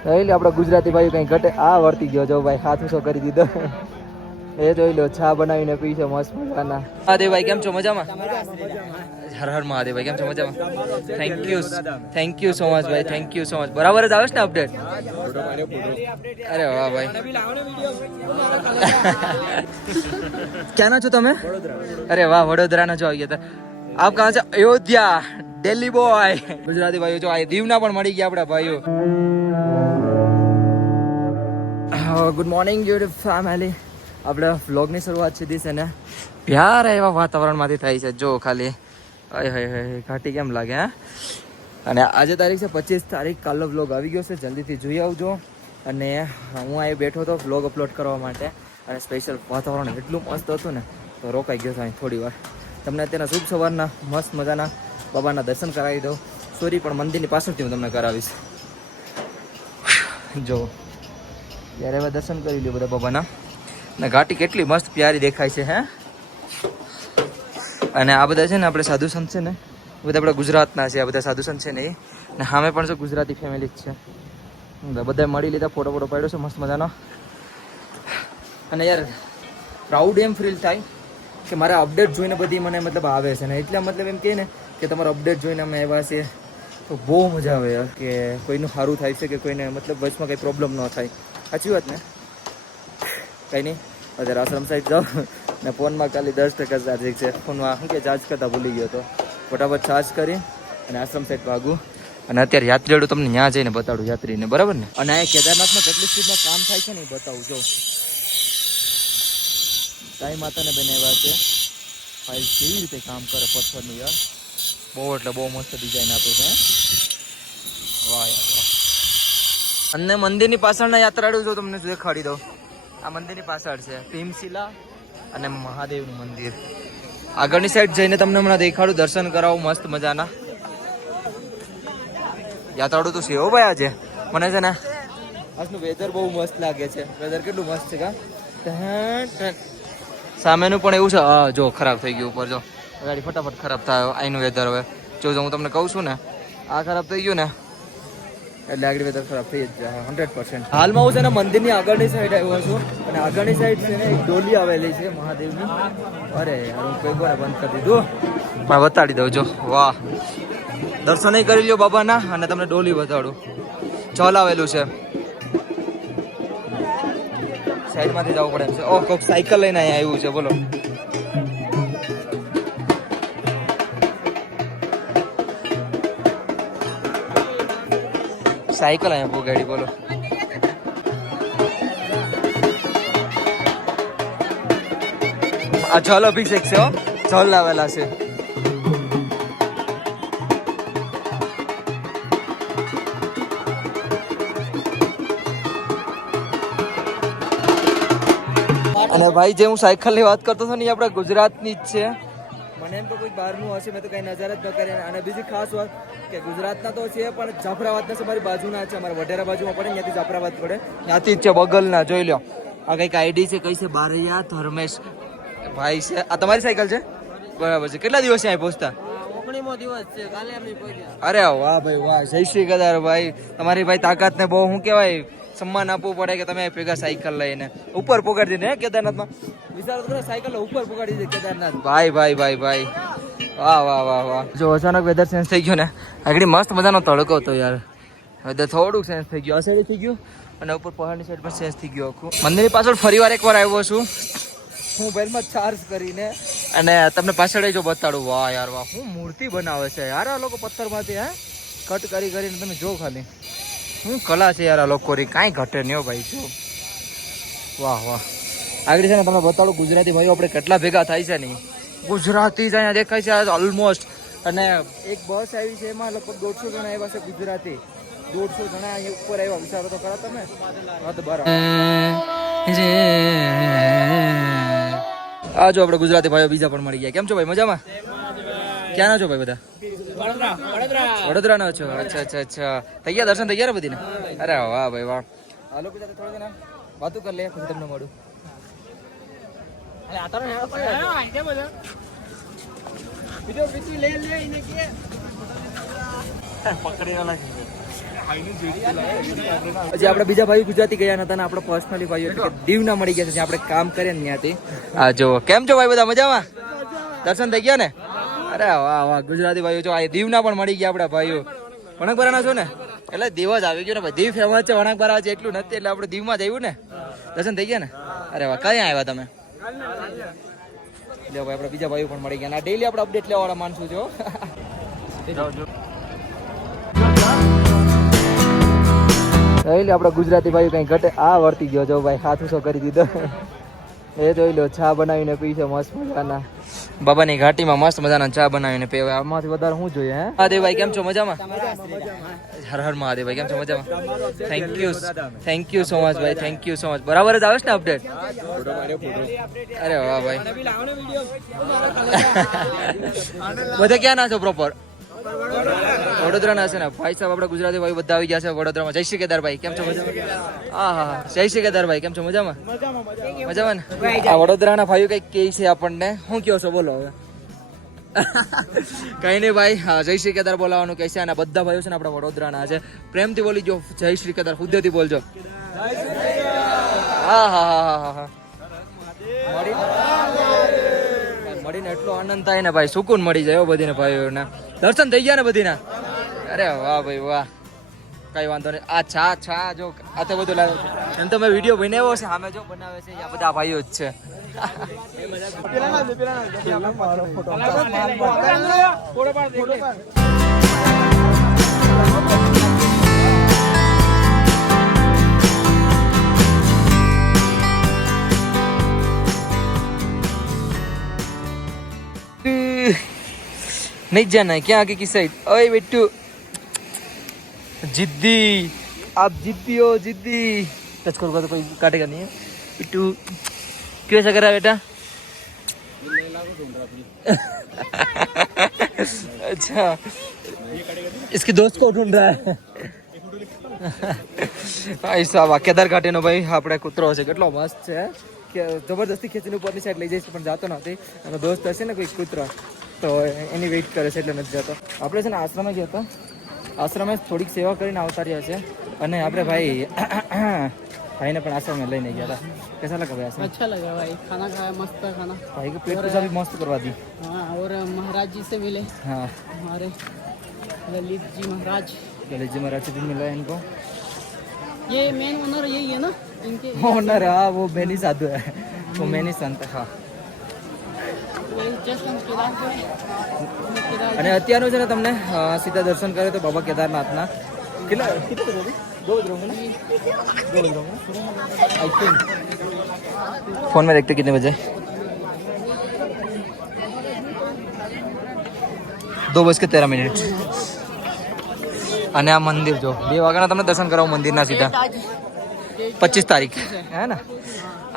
એટલે આપડા ગુજરાતી ભાઈ કઈ ઘટે. આ વર્તી ગયો જો ભાઈ, હાથ ઉસો કરી દીધો. એ જોઈ લો, ચા બનાવીને પી છે મસ્ત મજાના. મહાદેવભાઈ કેમ છો? મજામાં? હર હર મહાદેવભાઈ કેમ છો? મજામાં? થેન્ક યુ સો મચ ભાઈ, થેન્ક યુ સો મચ. બરાબર જ આવે છે ને અપડેટ? અરે વાહ ભાઈ. ક્યાંના છો તમે? અરે વાહ, વડોદરાના છો. આવી ગયા. આપ કહા છે? અયોધ્યા, દિલ્હી બોય. ગુજરાતી ભાઈઓ જો આ દીવના પણ મળી ગયા આપડા ભાઈઓ. Good morning YouTube family. આપણે વ્લોગની શરૂઆત સીધી છે ને પ્યારા એવા વાતાવરણમાંથી થાય છે. જો ખાલી હય હય હય ઘાટી કેમ લાગે હા. અને આજે તારીખ છે 25 તારીખ. કાલનો વ્લોગ આવી ગયો છે, જલ્દીથી જોઈ આવજો. અને હું અહીં બેઠો હતો વ્લોગ અપલોડ કરવા માટે, અને સ્પેશિયલ વાતાવરણ એટલું મસ્ત હતું ને તો રોકાઈ ગયો હતો અહીં થોડી વાર. તમને અત્યારના શુભ સવારના મસ્ત મજાના બાબાના દર્શન કરાવી દઉં. સોરી, પણ મંદિરની પાછળથી હું તમને કરાવીશ. જો ત્યારે હવે દર્શન કરી લ્યો બધા બાબાના. ને ઘાટી કેટલી મસ્ત પ્યારી દેખાય છે હે. અને આ બધા છે ને આપણે સાધુ સંત છે ને બધા આપણા ગુજરાતના છે. આ બધા સાધુ સંત છે ને એ, ને સામે પણ છે ગુજરાતી ફેમિલી જ છે. બધા મળી લીધા, ફોટો પાડ્યો છે મસ્ત મજાનો. અને યાર પ્રાઉડ એમ ફીલ થાય કે મારા અપડેટ જોઈને બધી મને મતલબ આવે છે ને, એટલા મતલબ એમ કહે ને કે તમારો અપડેટ જોઈને અમે આવ્યા છીએ તો બહુ મજા આવે યાર. કે કોઈનું સારું થાય છે, કે કોઈને મતલબ વચમાં કંઈ પ્રોબ્લેમ ન થાય. સાચી વાત ને? કંઈ નહીં, અત્યારે આશ્રમ સાઈડ જાઓ ને ફોનમાં ખાલી 10% ચાર્જિંગ છે. ફોનમાં શું કે ચાર્જ કરતા ભૂલી ગયો હતો. ફટાફટ ચાર્જ કરી અને આશ્રમ સાઈડ ભાગું. અને અત્યારે યાત્રીઓડું તમને ત્યાં જઈને બતાડું યાત્રીને, બરાબર ને? અને આ કેદારનાથમાં કેટલી સ્પીડમાં કામ થાય છે ને એ બતાવું. જો સાઈ માતાને બનાવ્યા છે ભાઈ, કેવી રીતે કામ કરે પથ્થરનું યાર. બહુ એટલે બહુ મસ્ત ડિઝાઇન આપે છે. વાહ યાર વાહ. અને મંદિરની પાછળના યાત્રાળુ જો તમને દેખાડી દઉં. આ મંદિરની પાછળ છે ભીમશિલા અને મહાદેવનું મંદિર. આગળની સાઈડ જઈને તમને હમણાં દેખાડું, દર્શન કરાવું મસ્ત મજાના. યાત્રાળુ તો છે હો ભાઈ આજે. મને છે ને આજનું વેધર બહુ મસ્ત લાગે છે. વેધર કેટલું મસ્ત છે કા. સામેનું પણ એવું છે. હા જો ખરાબ થઈ ગયું ઉપર. જો ગાડી ફટાફટ ખરાબ થાય અહીંનું વેધર. હવે જો હું તમને કહું છું ને, આ ખરાબ થઈ ગયું ને એટલે આગળ વેધર ખરાબ થઈ જ જાય 100%. હાલમાં હું છે ને મંદિરની આગળની સાઈડ આવ્યો છું, અને આગળની સાઈડ છે ને એક ડોલી આવેલી છે મહાદેવની. અરે યાર હું કોઈ કોને બંધ કરી દીધું, પણ બતાડી દઉં. જો વાહ, દર્શન કરી લ્યો બાબાના, અને તમને ડોલી બતાડું. ચલ આવેલું છે, સાઈડમાંથી જવું પડે એમ છે. ઓહ, કોઈક સાયકલ લઈને અહીંયા આવ્યું છે. બોલો સાયકલ અહીંયા પોગાડી. બોલો આ જલ અભિષેક છે હો, જલ લાવેલા છે. અને ભાઈ જે હું સાયકલની વાત કરતો હતો ને એ આપણા ગુજરાતની જ છે. મને એમ તો કોઈ બહારનું હશે, મેં તો કઈ નજર જ ન કરી. અને બીજી ખાસ વાત કે ગુજરાતના તો છે પણ જાફરાબાદના છે મારી બાજુના છે. અમારા વઢેરા બાજુમાં પડે, ત્યાંથી જાફરાબાદ પડે, ત્યાંથી જ છે બગલના. જોઈ લો આ કંઈક આઈડી છે, કઈ છે બારૈયા ધર્મેશ ભાઈ છે. આ તમારી સાયકલ છે? બરાબર છે. કેટલા દિવસ અહીં પહોંચતા? 19મો દિવસ છે, કાલે અમે પહોંચ્યા. અરે વાહ ભાઈ વાહ, જય શ્રી કેદાર ભાઈ. તમારી ભાઈ તાકાતને બહુ શું કહેવાય સન્માન આપવું પડે કે તમે ભેગા સાયકલ લઈને ઉપર પોગાડી દે ને કેદારનાથમાં. વિચારો તો સાયકલ ઉપર પોગાડી દે કેદારનાથ. ભાઈ ભાઈ ભાઈ ભાઈ, વાહ વાહ વાહ વાહ. જો અચાનક વેધર ચેન્જ થઈ ગયો ને, આગળ મસ્ત મજાનો તડકો હતો યાર. વેધર થોડુંક ચેન્જ થઈ ગયું, આ સાઈડ થઈ ગયું, અને ઉપર પહાડની સાઈડ પર ચેન્જ થઈ ગયું આખું. મંદિરની પાછળ ફરી વાર એકવાર આવ્યો છું મોબાઈલમાં ચાર્જ કરીને, અને તમને પાછળ જો બતાડું. વાહ યાર વાહ, હું મૂર્તિ બનાવે છે યાર આ લોકો પથ્થરમાંથી. હે કટ કરી કરીને તમે જો ખાલી શું કલા છે યાર આ લોકોની, કાંઈ ઘટે નહીં હો ભાઈ. જો વાહ વાહ. આગળ છે ને તમને બતાડું, ગુજરાતી ભાઈઓ આપણે કેટલા ભેગા થાય છે નહીં. ગુજરાતી જ અહીંયા દેખાય છે ઓલમોસ્ટ. અને એક બસ આવી છે, એમાં લગભગ 150 જણા આવ્યા છે ગુજરાતી. 150 જણા અહીંયા ઉપર આવ્યા, વિચારો તો ખરા તમે. હા તો બરાબર. આ જો આપણે ગુજરાતી ભાઈઓ બીજા પણ મળી ગયા. કેમ છો ભાઈ? મજામાં? ક્યાંના છો ભાઈ બધા? વડોદરાના છો? અચ્છા અચ્છા અચ્છા. થઈ ગયા દર્શન? થઈ ગયા બધીને? અરે વાહ ભાઈ વાહ. હાલો બીજા થોડા જણા વાતું કરી લે, પછી તમને મળું. પછી આપણા બીજા ભાઈ ગુજરાતી ગયા નતા ને આપણે પર્સનલી ભાઈઓ એટલે કે દીવના મળી ગયા છે જ્યાં આપણે કામ કરીએ ને ત્યાંથી. હા જો કેમ છો ભાઈ બધા મજામાં? દર્શન થઈ ગયા ને? અરે વાહ વાહ ગુજરાતી ભાઈઓ જો આ દીવના પણ મળી ગયા આપણા ભાઈઓ. વણાકબરાના છો ને એટલે દીવ જ આવી ગયો ને ભાઈ. દીવ ફેમસ છે, વણાકબરા છે એટલું નથી એટલે આપણે દીવમાં જ આવ્યું ને. દર્શન થઈ ગયા ને? અરે વાહ ક્યાં આવ્યા તમે? એટલે ભાઈ આપણા બીજા ભાઈઓ પણ મળી ગયા. ડેલી આપણે અપડેટ લેવા વાળા માણસો છો. એટલે આપણા ગુજરાતી ભાઈ કઈ ઘટે આ વર્તી ગયો જો ભાઈ હાથ ઉસો કરી દીધો. એ જોઈ લો ચા બનાવીને પી છે મસ્ત મજાના. બાબાની ઘાટીમાં મસ્ત મજાના ચા બનાવીને પીવે. આમાંથી વધારે શું જોઈએ હે? મહાદેવભાઈ કેમ છો મજામાં? હર હર મહાદેવભાઈ કેમ છો મજામાં? થેન્ક યુ સો મચ ભાઈ, થેન્ક યુ સો મચ. બરાબર જ આવે છે ને અપડેટ? અરે વાહ ભાઈ. બધા ક્યાં ના છો પ્રોપર? વડોદરા ના છે ને ભાઈ સાહેબ. આપડા ગુજરાતી ભાઈ બધા આવી ગયા છે વડોદરામાં. જય શ્રી કેદાર ભાઈ કેમ છો મજામાં? હા હા જય શ્રી કેદાર ભાઈ કેમ છો મજામાં? મજામાં ને? આ વડોદરાના ભાઈઓ કઈક કે છે આપણને, શું કહો છો બોલો હવે? કઈ નહીં ભાઈ, હા જય શ્રી કેદાર બોલાવાનું કહે છે. અને બધા ભાઈઓ છે ને આપણા વડોદરાના છે. પ્રેમથી બોલી જો જય શ્રી કેદાર, ખુદેથી બોલજો. હા હા હા હા હા. મળીને એટલો આનંદ થાય ને ભાઈ, સુકૂન મળી જાય બધીને ભાઈઓને. દર્શન થઈ ગયા ને બધીના? અરે વાહ ભાઈ વાહ, કઈ વાંધો નહીં. આ છા છા જો આ તો બધું લાવે એમ તો મેં વિડીયો બનાવ્યો છે સામે જો બનાવે છે આ બધા ભાઈઓ જ છે. नहीं जाना है क्या आगे की साइड? ओए बिट्टू जिद्दी, आप जिद्दी हो जिद्दी. टच करूँगा तो कोई काटेगा नहीं है. बिट्टू क्यों ऐसा कर रहा है बेटा? अच्छा इसके दोस्त को ढूंढ रहा है. ऐसा કેદાર ઘાટીનો ભાઈ આપણે કૂતરો છે, કેટલો મસ્ત છે કે જબરદસ્તી ખેંચીને ઉપરની સાઈડ લઈ જઈશ પણ જાતો નથી. એનો દોસ્ત હશે ને કોઈ કૂતરો તો એની વેઇટ કરે છે એટલે નથી જતો. આપણે છે ને આશ્રમે ગયા હતા, આશ્રમે થોડીક સેવા કરીને આવતા રહ્યા છે. અને આપણે ભાઈ ભાઈને પણ आश्रम में लेने गया था. कैसा लगा भाई आश्रम? अच्छा लगा भाई, खाना खाया, मस्त खाना. भाई को पेट पूजा भी मस्त करवा दी. हाँ, और महाराज जी से मिले. हाँ हमारे ललित जी महाराज. ललित जी महाराज से भी मिला है इनको. ये मेन ओनर यही है ना इनके? ओनर हाँ वो मैनी साधु है, वो मैनी संत. હા અને અત્યારનું છે ને તમને સીધા દર્શન કરે તો બાબા કેદારનાથના કેટલા फोन में देखते कितने बजे? 2:13. અને આ મંદિર જો 2 વાગ્યાના તમને દર્શન કરાવું મંદિરના સીધા 25 તારીખ હે ને.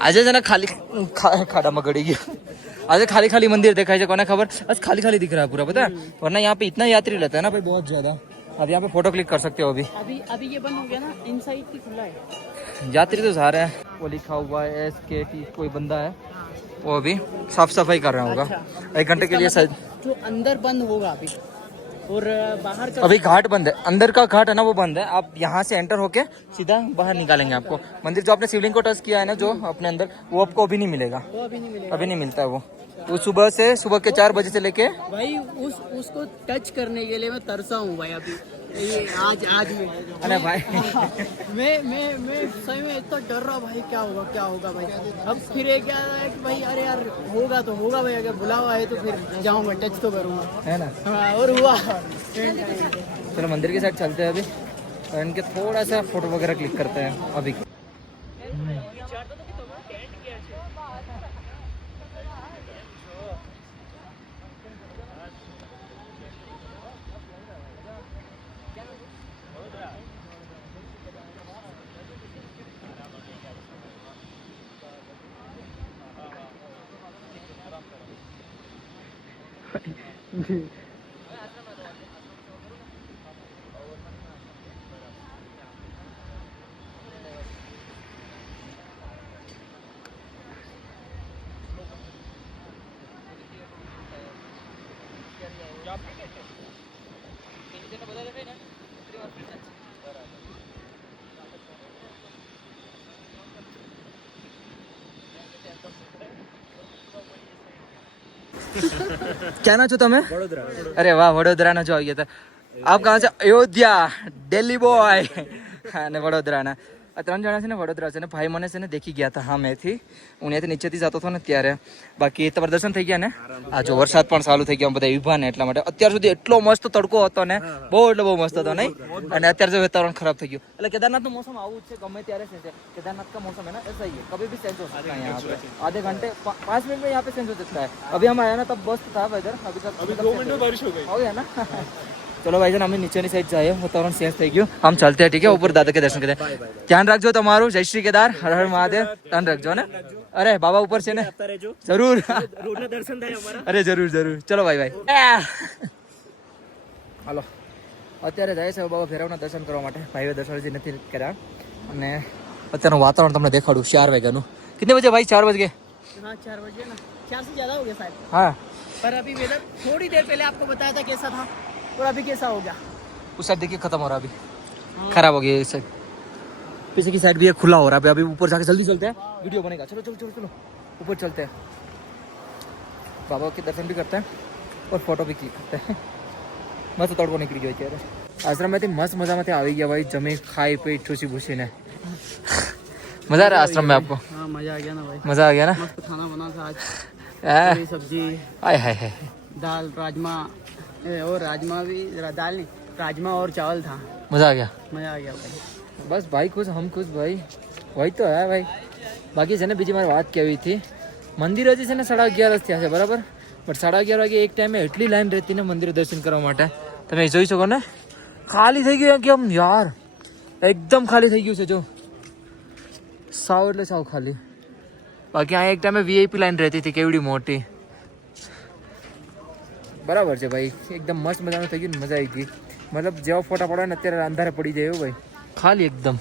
આજે છે ને ખાલી ખાડામાં ગડી ગયો. आज खाली खाली मंदिर देखा है, कोने खबर? बस खाली खाली दिख रहा है पूरा, पता है? वरना यहाँ पे इतना यात्री रहता है ना भाई, बहुत ज्यादा. अब यहाँ पे फोटो क्लिक कर सकते हो अभी. अभी ये बंद हो गया ना, इनसाइड की खुला है. यात्री तो सारे हैं. वो लिखा हुआ है SKT, कोई बंदा है वो अभी साफ सफाई कर रहा होगा. 1 घंटे के लिए शायद. जो अंदर बंद होगा अभी और बाहर का अभी घाट बंद है. अंदर का घाट है ना वो बंद है. आप यहाँ से एंटर होके सीधा बाहर निकालेंगे आपको. मंदिर जो आपने शिवलिंग को टच किया है ना जो अपने अंदर, वो आपको अभी नहीं मिलेगा. वो अभी नहीं मिलेगा. अभी नहीं मिलता है वो सुबह के 4 बजे से लेके भाई उसको टच करने के लिए मैं तरसा हूँ भाई अभी. ये आज में अरे भाई मैं सही में इतना डर रहा भाई, क्या होगा भाई. अब फिर क्या है कि भाई अरे यार होगा तो होगा भाई, अगर बुलावा है तो फिर जाऊंगा, टच तो करूंगा है ना. हाँ, और हुआ. चलो मंदिर के साइड चलते हैं अभी और इनके थोड़ा सा फोटो वगैरह क्लिक करते हैं अभी. ક્યાંના છો તમે? અરે વાહ, વડોદરાના છો આવી ગયા હતા. આપ કહા છે? અયોધ્યા, દિલ્હી બોય અને વડોદરાના. આ 3 જણા છે ને વડોદરા છે ને ભાઈ મને છે ને દેખી ગયા હતા હા મેથી. હું ત્યાંથી નીચેથી જતો હતો ને ત્યારે. બાકી તમારે દર્શન થઈ ગયા ને? આ જો વરસાદ પણ ચાલુ થઈ ગયો બધા વિભા ને એટલા માટે. અત્યાર સુધી એટલો મસ્ત તડકો હતો ને, બહુ મસ્ત હતો નહીં? અને અત્યારે જો વાતાવરણ ખરાબ થઈ ગયું. એટલે કેદારનાથનું મોસમ આવું જ છે, ગમે ત્યારે છે. केदारनाथ का मौसम है ना ऐसा ही है, कभी भी चेंज हो सकता है यहाँ पे. आधे घंटे 5 मिनट में यहाँ पे चेंज हो सकता है. अभी हम आया ना तब मस्त था वेदर. अभी 2 मिनट में बारिश हो गई. हो गया ना. चलो भाई जान, हमें नीचे ની સાઈડ જાય, વાતાવરણ ચેન્જ થઈ ગયું. हम चलते हैं, ठीक है? ऊपर दादा के दर्शन करते हैं. ધ્યાન રાખજો તમારું. જય શ્રી કેદાર, હર હર મહાદેવ. ધ્યાન રાખજો ને. અરે બાબા ઉપર છે ને, જરૂર. રોડના દર્શન થાય અમારા. અરે જરૂર જરૂર. ચલો ભાઈ ભાઈ. હાલો, અત્યારે જાય છે બાબા ભૈરવના દર્શન કરવા માટે. ભાઈઓ દર્શન હજી નથી કર્યા. અને અત્યારનું વાતાવરણ તમને દેખાડું. 4 વાગ્યાનું. कितने बजे भाई? 4 बज गए. हाँ 4 बजे ना, 4 से ज्यादा हो गया शायद. हाँ, पर अभी वेदर थोड़ी देर पहले आपको बताया था कैसा था और अभी कैसा हो गया. उस साइड देखिए खत्म हो रहा, अभी खराब हो गया. इस साइड पीछे की साइड भी है, खुला हो रहा है. अभी ऊपर जाके जल्दी चलते हैं, वीडियो बनेगा. चलो चलो चलो चलो ऊपर चलते हैं. बाबा के दर्शन भी करते हैं और फोटो भी क्लिक करते हैं. मस्त तड़को નીકળી ગયો અત્યારે. આશ્રમમાંથી મસ્ત મજામાંથી આવી ગયા ભાઈ. જમી ખાઈ પી ઠૂસી ભૂસીને. मजा आ रहा है आश्रम में आपको? हाँ मजा आ गया ना भाई. मजा आ गया ना? मस्त खाना बना था आज. हाँ? पूरी सब्जी, आय हाय हाय. दाल, राजमा और राजमा भी, दाल नहीं, राजमा और चावल था. मजा आ गया. मजा आ गया भाई. બસ ભાઈ ખુશ, હમ ખુશ ભાઈ. વહી તો હે ભાઈ. બાકી છે ને બીજી મારી વાત કેવી હતી. મંદિર હજી છે ને 11:30 થયા છે બરાબર. બટ 11:30 વાગે એક ટાઈમે એટલી લાઈન રહેતી ને મંદિર દર્શન કરવા માટે. તમે જોઈ શકો ને, ખાલી થઈ ગયું કેમ યાર. એકદમ ખાલી થઈ ગયું છે જો. સાવ એટલે સાવ ખાલી. બાકી આ એક ટાઈમે વીઆઈપી લાઈન રહેતી હતી કેવડી મોટી. બરાબર છે ભાઈ, એકદમ મસ્ત મજાનું થઈ ગયું ને, મજા આવી ગઈ. મતલબ જેવા ફોટા પડે ને અત્યારે અંધારે પડી જાય એવું ભાઈ. ખાલી એકદમ.